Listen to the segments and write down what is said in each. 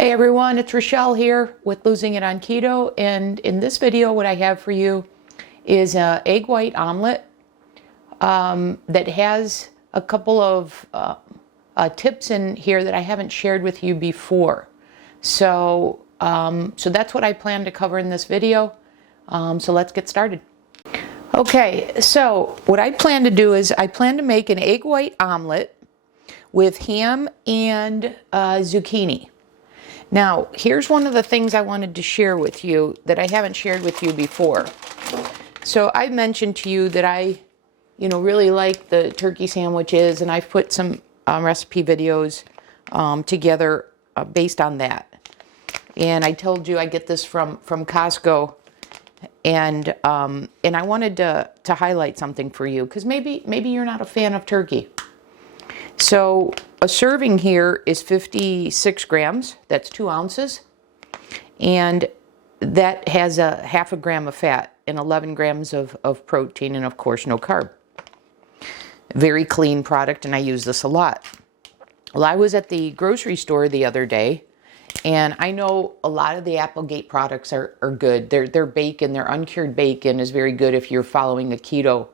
Hey everyone, it's Rochelle here with Losing It on Keto, and in this video what I have for you is an egg white omelet that has a couple of tips in here that I haven't shared with you before. So that's what I plan to cover in this video. So let's get started. Okay, so what I plan to do is I plan to make an egg white omelet with ham and zucchini. Now, here's one of the things I wanted to share with you that I haven't shared with you before. So I mentioned to you that I, really like the turkey sandwiches, and I've put some recipe videos together based on that. And I told you I get this from Costco, and I wanted to highlight something for you because maybe you're not a fan of turkey. So a serving here is 56 grams, that's 2 ounces, and that has a half a gram of fat and 11 grams of protein, and of course no carb. Very clean product, and I use this a lot. Well, I was at the grocery store the other day, and I know a lot of the Applegate products are good. Their bacon, their uncured bacon is very good if you're following a keto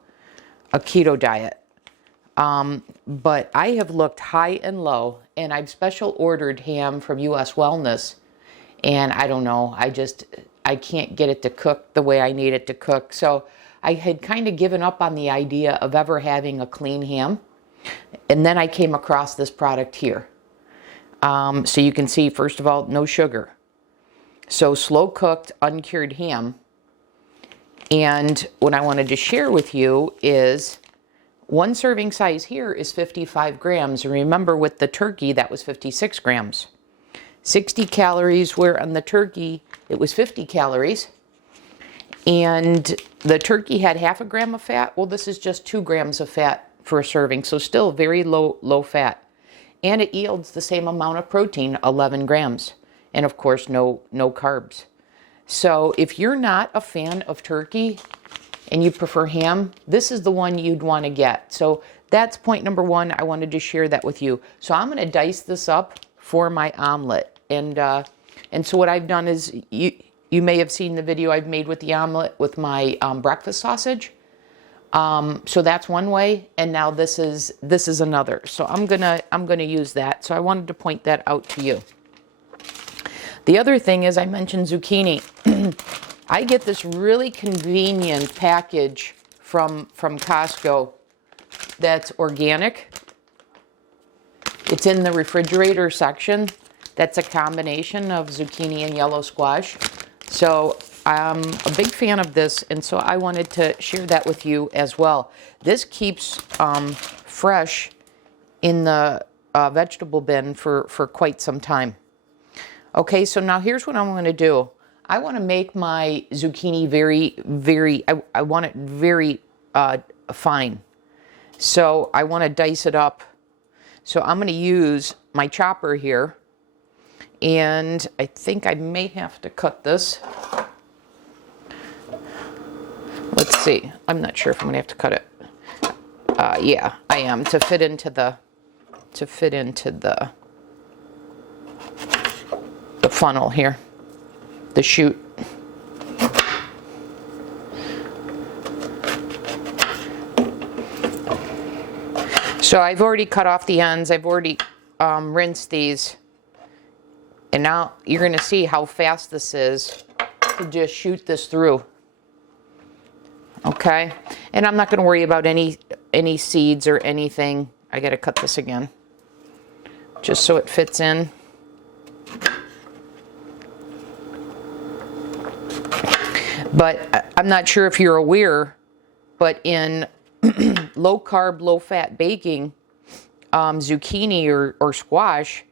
diet. But I have looked high and low, and I've special ordered ham from US Wellness, and I don't know, I can't get it to cook the way I need it to cook. So I had kind of given up on the idea of ever having a clean ham, and then I came across this product here. So you can see, first of all, no sugar. So slow cooked, uncured ham. And what I wanted to share with you is one serving size here is 55 grams. And remember, with the turkey, that was 56 grams. 60 calories, where on the turkey, it was 50 calories. And the turkey had half a gram of fat. Well, this is just 2 grams of fat for a serving. So still very low fat. And it yields the same amount of protein, 11 grams. And of course, no carbs. So if you're not a fan of turkey, and you prefer ham, this is the one you'd want to get. So that's point number one. I wanted to share that with you. So I'm going to dice this up for my omelet. And so what I've done is, you may have seen the video I've made with the omelet with my breakfast sausage. So that's one way, and now this is another. So I'm gonna use that. So I wanted to point that out to you. The other thing is, I mentioned zucchini. I get this really convenient package from Costco that's organic. It's in the refrigerator section. That's a combination of zucchini and yellow squash. So I'm a big fan of this, and so I wanted to share that with you as well. This keeps fresh in the vegetable bin for quite some time. Okay, so now here's what I'm going to do. I want to make my zucchini I want it very fine. So I want to dice it up. So I'm going to use my chopper here. And I think I may have to cut this. Let's see. I'm not sure if I'm going to have to cut it. Yeah, I am, to fit into the funnel here. The chute. So I've already cut off the ends. I've already rinsed these. And now you're going to see how fast this is to just shoot this through. Okay? And I'm not going to worry about any seeds or anything. I got to cut this again, just so it fits in. But I'm not sure if you're aware, but in low carb, low fat baking, zucchini or squash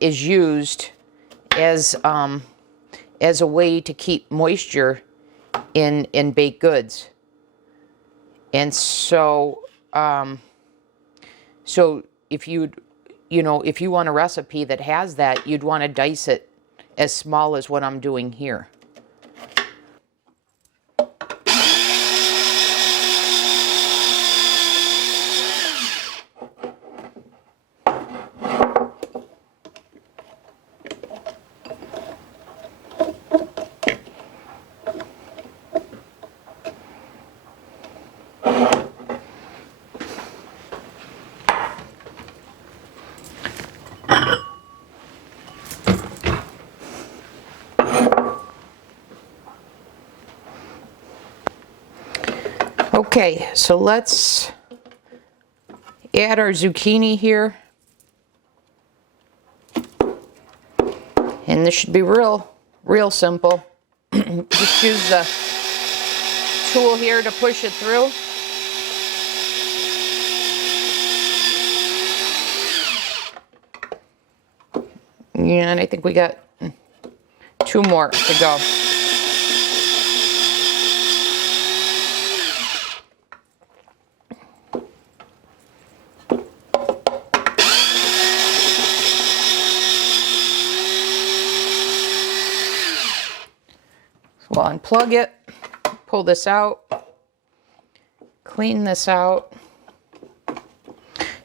is used as a way to keep moisture in baked goods. And so if you want a recipe that has that, you'd want to dice it as small as what I'm doing here. Okay, so let's add our zucchini here. And this should be real simple. Just use the tool here to push it through. Yeah, and I think we got 2 more to go. We'll unplug it, pull this out, clean this out.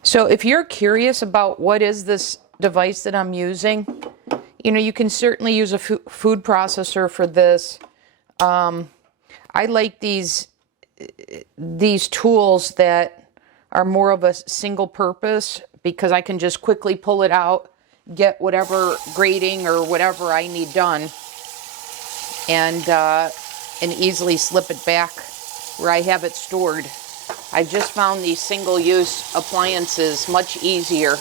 So if you're curious about what is this device that I'm using, you know, you can certainly use a food processor for this. I like these tools that are more of a single purpose because I can just quickly pull it out, get whatever grading or whatever I need done, and easily slip it back where I have it stored. I just found these single-use appliances much easier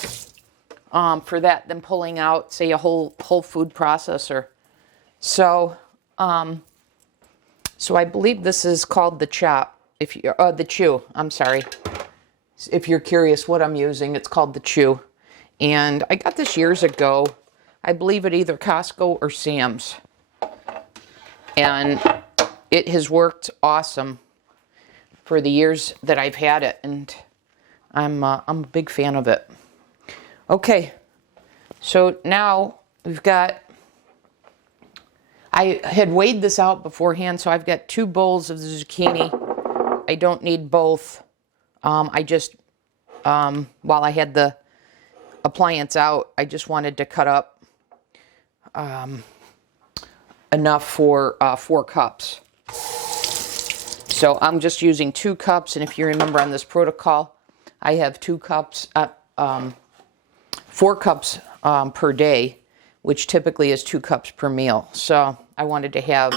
for that than pulling out, say, a whole food processor. So, so I believe this is called the Chop. If you the Chew. I'm sorry. If you're curious what I'm using, it's called the Chew, and I got this years ago. I believe at either Costco or Sam's. And it has worked awesome for the years that I've had it, and I'm a big fan of it. Okay, so now we've got, I had weighed this out beforehand, so I've got 2 bowls of the zucchini. I don't need both. I just, while I had the appliance out, I just wanted to cut up enough for 4 cups. So I'm just using 2 cups, and if you remember on this protocol, I have 2 cups, 4 cups per day, which typically is 2 cups per meal. So I wanted to have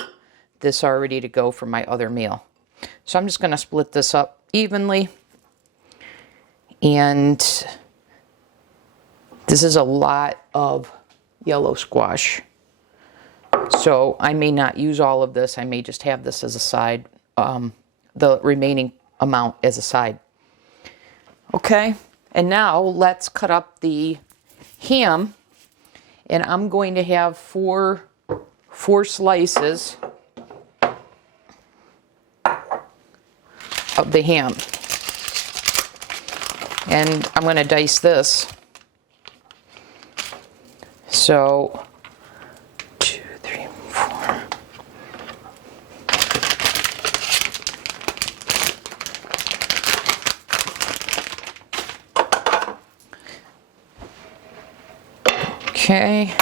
this all ready to go for my other meal. So I'm just going to split this up evenly, and this is a lot of yellow squash. So I may not use all of this. I may just have this as a side, the remaining amount as a side. Okay, and now let's cut up the ham, and I'm going to have four slices of the ham. And I'm going to dice this. So 2, 3, 4. Okay.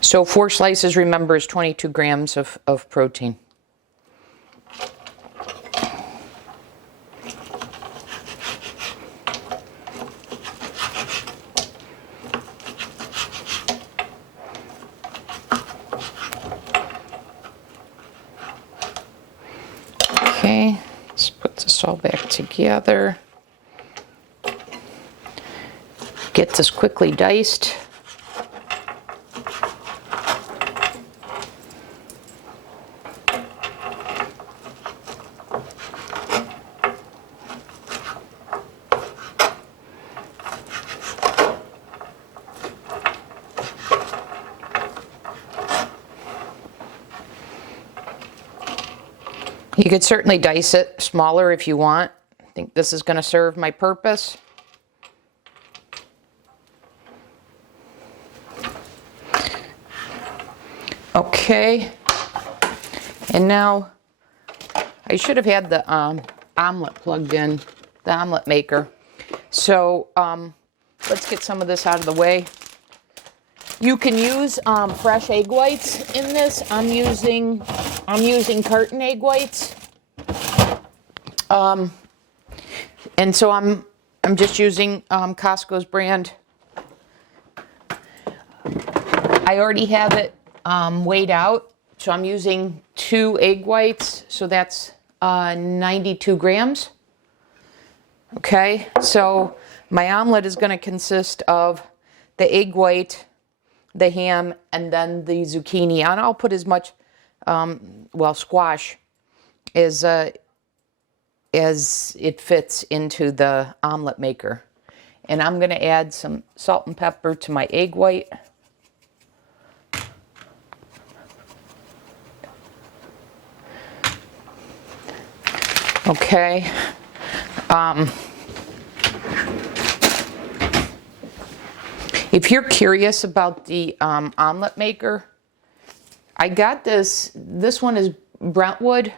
So 4 slices, remember, is 22 grams of protein. Okay, let's put this all back together. Get this quickly diced. You could certainly dice it smaller if you want. I think this is going to serve my purpose. Okay, and now I should have had the omelet plugged in, the omelet maker. So let's get some of this out of the way. You can use fresh egg whites in this. I'm using carton egg whites, and so I'm just using Costco's brand. I already have it weighed out So I'm using 2 egg whites, so that's 92 grams. Okay, so my omelet is going to consist of the egg white, the ham, and then the zucchini. And I'll put as much, squash as it fits into the omelet maker. And I'm going to add some salt and pepper to my egg white. Okay. If you're curious about the omelet maker, I got this one is Brentwood,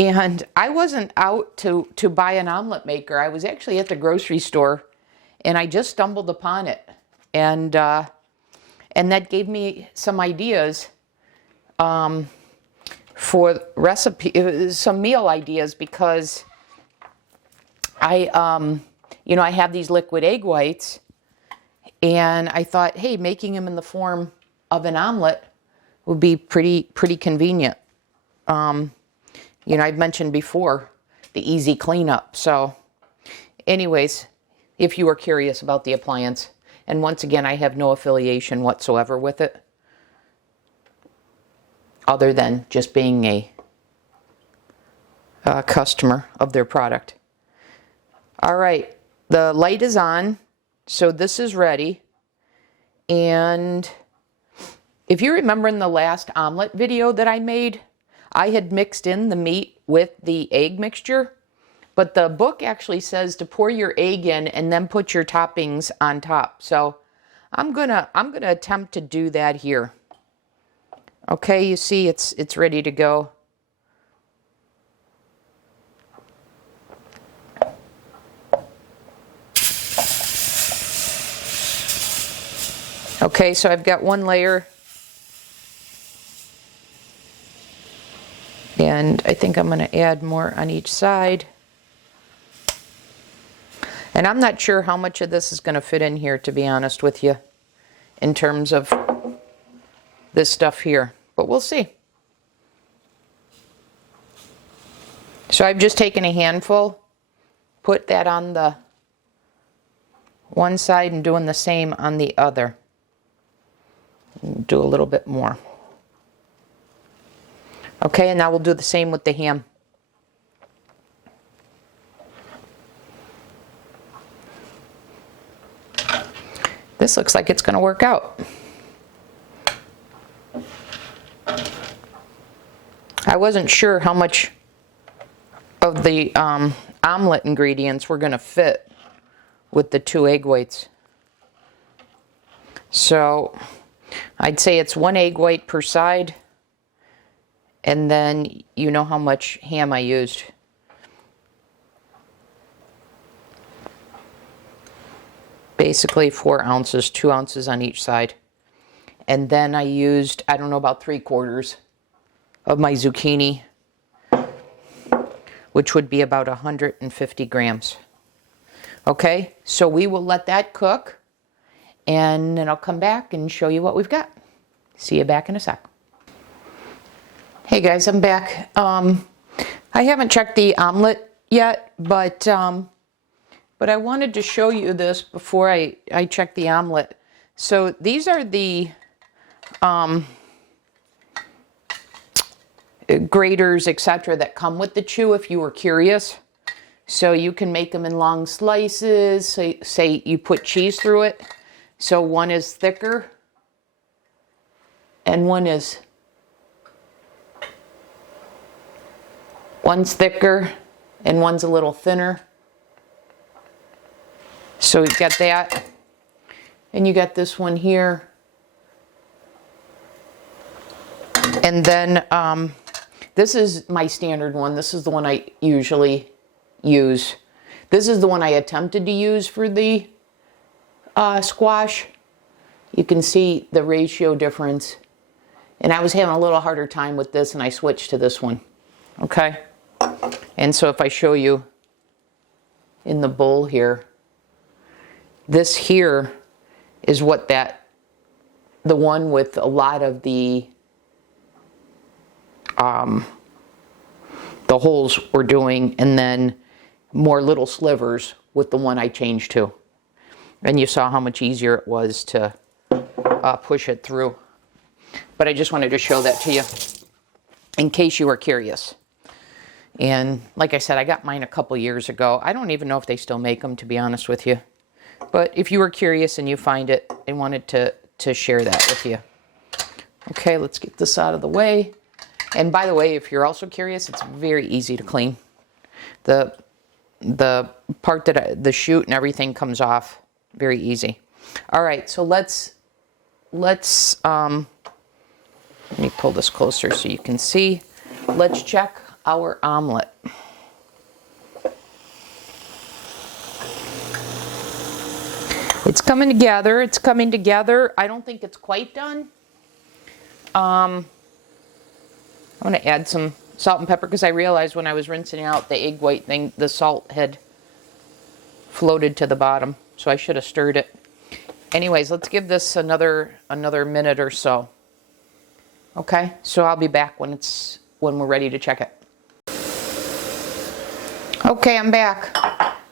and I wasn't out to buy an omelet maker. I was actually at the grocery store, and I just stumbled upon it, and that gave me some ideas for recipe, some meal ideas, because I have these liquid egg whites, and I thought, hey, making them in the form of an omelet would be pretty convenient. I've mentioned before the easy cleanup. So anyways, if you are curious about the appliance, and once again, I have no affiliation whatsoever with it, other than just being a customer of their product. All right, the light is on, so this is ready. And if you remember in the last omelet video that I made, I had mixed in the meat with the egg mixture, but the book actually says to pour your egg in and then put your toppings on top. So I'm gonna attempt to do that here. Okay, you see it's ready to go. Okay, so I've got one layer, and I think I'm going to add more on each side. And I'm not sure how much of this is going to fit in here, to be honest with you, in terms of this stuff here, but we'll see. So I've just taken a handful, put that on the one side, and doing the same on the other. Do a little bit more. Okay, and now we'll do the same with the ham. This looks like it's going to work out. I wasn't sure how much of the omelet ingredients were going to fit with the 2 egg whites. So I'd say it's 1 egg white per side, and then you know how much ham I used. Basically 4 ounces, 2 ounces on each side. And then I used, I don't know, about 3/4 of my zucchini, which would be about 150 grams. Okay, so we will let that cook, and then I'll come back and show you what we've got. See you back in a sec. Hey guys, I'm back. I haven't checked the omelet yet, but I wanted to show you this before I check the omelet. So these are the graters, etc., that come with the chew, if you were curious. So you can make them in long slices. So, say you put cheese through it. So one is thicker and one's thicker and one's a little thinner. So we've got that, and you got this one here. And then this is my standard one. This is the one I usually use. This is the one I attempted to use for the squash. You can see the ratio difference. And I was having a little harder time with this, and I switched to this one. Okay? And so if I show you in the bowl here, this here is what the one with a lot of the the holes were doing, and then more little slivers with the one I changed to. And you saw how much easier it was to push it through. But I just wanted to show that to you in case you were curious. And like I said, I got mine a couple years ago. I don't even know if they still make them, to be honest with you. But if you were curious and you find it, I wanted to share that with you. Okay, let's get this out of the way. And by the way, if you're also curious, it's very easy to clean. The part that the chute and everything comes off, very easy. All right, so let's let me pull this closer so you can see. Let's check our omelet. It's coming together. It's coming together. I don't think it's quite done. I'm going to add some salt and pepper because I realized when I was rinsing out the egg white thing, the salt had floated to the bottom, so I should have stirred it. Anyways, let's give this another minute or so. Okay, so I'll be back when we're ready to check it. Okay, I'm back.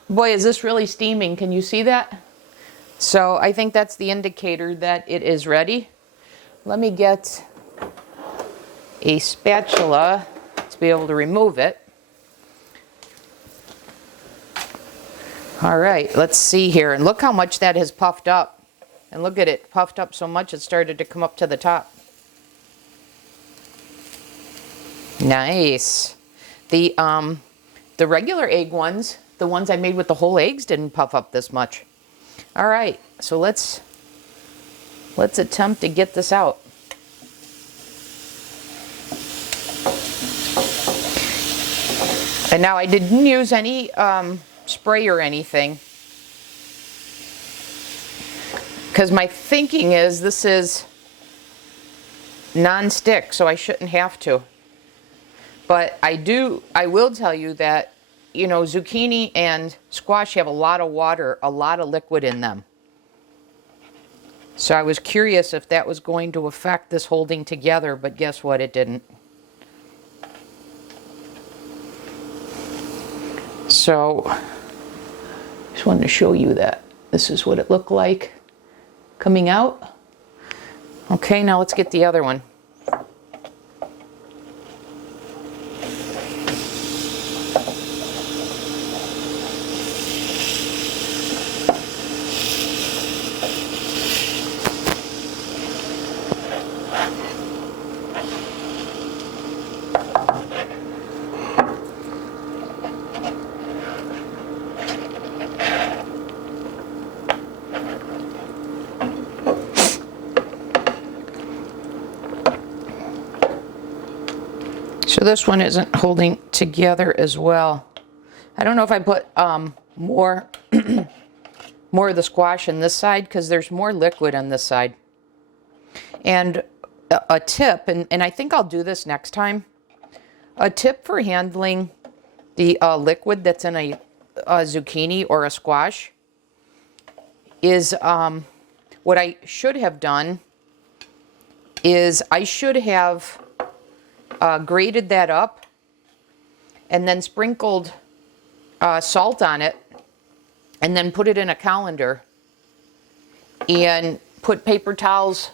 Boy, is this really steaming. Can you see that? So I think that's the indicator that it is ready. Let me get a spatula to be able to remove it. All right, let's see here. And look how much that has puffed up. And look at it, puffed up so much it started to come up to the top. Nice. The regular egg ones, the ones I made with the whole eggs, didn't puff up this much. All right, so let's attempt to get this out. And now I didn't use any spray or anything, because my thinking is this is non-stick, so I shouldn't have to. But I will tell you that, you know, zucchini and squash have a lot of water, a lot of liquid in them. So I was curious if that was going to affect this holding together, but guess what? It didn't. So, just wanted to show you that. This is what it looked like coming out. Okay, now let's get the other one. So this one isn't holding together as well. I don't know if I put more of the squash on this side because there's more liquid on this side. And a tip, and I think I'll do this next time, a tip for handling the liquid that's in a zucchini or a squash is what I should have done is I should have grated that up and then sprinkled salt on it and then put it in a colander and put paper towels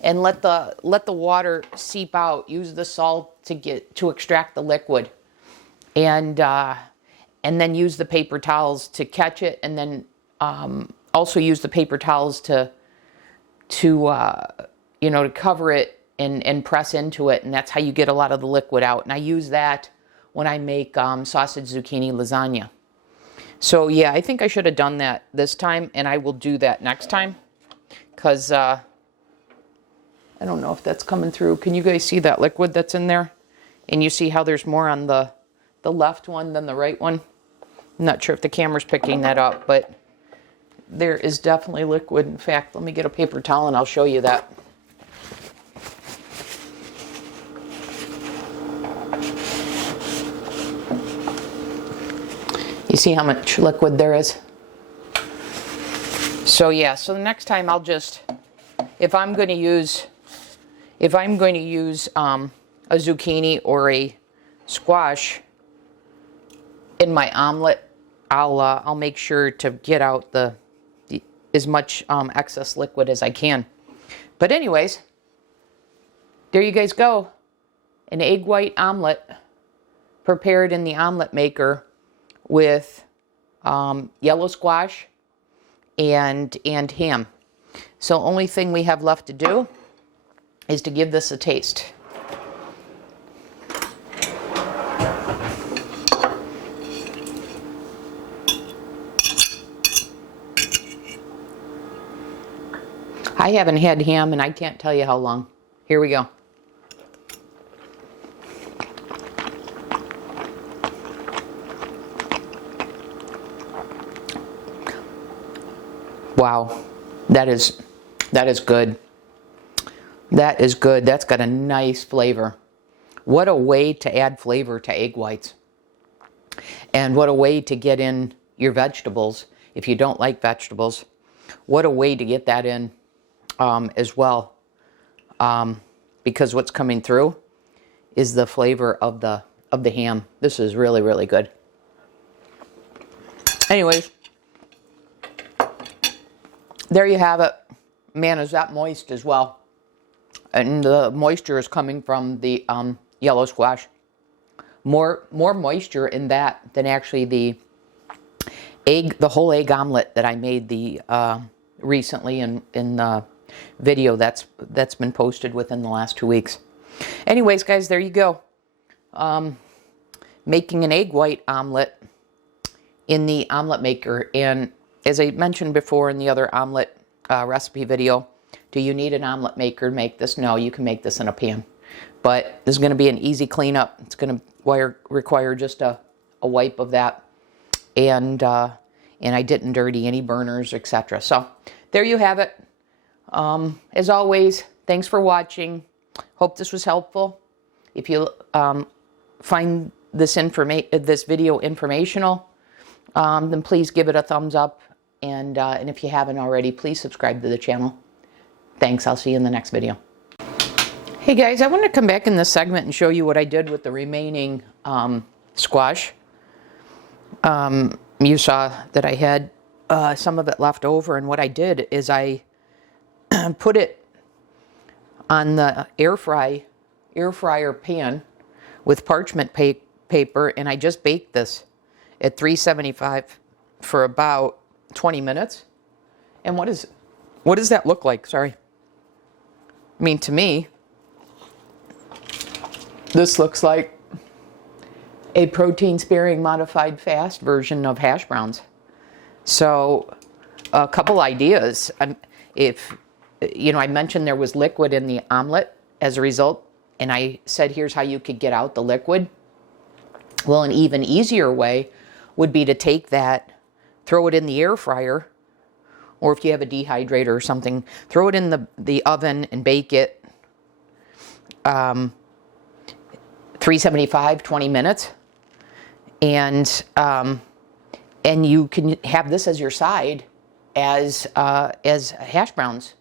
and let the water seep out. Use the salt to extract the liquid, and then use the paper towels to catch it, and then also use the paper towels to cover it and press into it, and that's how you get a lot of the liquid out. And I use that when I make sausage zucchini lasagna. So yeah, I think I should have done that this time, and I will do that next time, because I don't know if that's coming through. Can you guys see that liquid that's in there? And you see how there's more on the left one than the right one? I'm not sure if the camera's picking that up, but there is definitely liquid. In fact, let me get a paper towel and I'll show you that. You see how much liquid there is? So yeah, so the next time I'll just, if I'm going to use a zucchini or a squash in my omelet, I'll make sure to get out as much excess liquid as I can. But anyways, there you guys go. An egg white omelet prepared in the omelet maker with yellow squash and ham. So only thing we have left to do is to give this a taste. I haven't had ham and I can't tell you how long. Here we go. Wow, that is good. That is good. That's got a nice flavor. What a way to add flavor to egg whites. And what a way to get in your vegetables. If you don't like vegetables, what a way to get that in as well. Because what's coming through is the flavor of the ham. This is really, really good. Anyways, there you have it. Man, is that moist as well. And the moisture is coming from the yellow squash. More moisture in that than actually the whole egg omelet that I made recently in the video that's been posted within the last 2 weeks. Anyways, guys, there you go. Making an egg white omelet in the omelet maker. And as I mentioned before in the other omelet recipe video, do you need an omelet maker to make this? No, you can make this in a pan. But this is going to be an easy cleanup. It's going to require just a wipe of that. And I didn't dirty any burners, etc. So there you have it. As always, thanks for watching. Hope this was helpful. If you find this video informational, then please give it a thumbs up. And if you haven't already, please subscribe to the channel. Thanks. I'll see you in the next video. Hey guys, I wanted to come back in this segment and show you what I did with the remaining squash. You saw that I had some of it left over, and what I did is I put it on the air fryer pan with parchment paper, and I just baked this at 375 for about 20 minutes. And what does that look like? Sorry. I mean, to me, this looks like a protein-sparing modified fast version of hash browns. So a couple ideas. If I mentioned there was liquid in the omelet as a result, and I said here's how you could get out the liquid. Well, an even easier way would be to take that, throw it in the air fryer, or if you have a dehydrator or something, throw it in the oven and bake it 375, 20 minutes. And you can have this as your side as hash browns.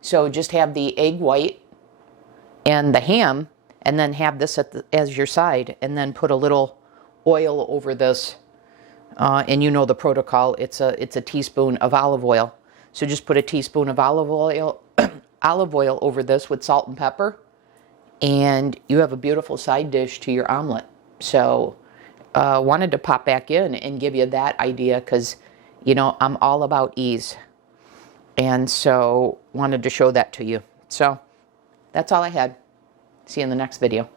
So just have the egg white and the ham, and then have this as your side, and then put a little oil over this. And you know the protocol. It's a teaspoon of olive oil. So just put a teaspoon of olive oil over this with salt and pepper, and you have a beautiful side dish to your omelet. So wanted to pop back in and give you that idea because, I'm all about ease. And so wanted to show that to you. So that's all I had. See you in the next video.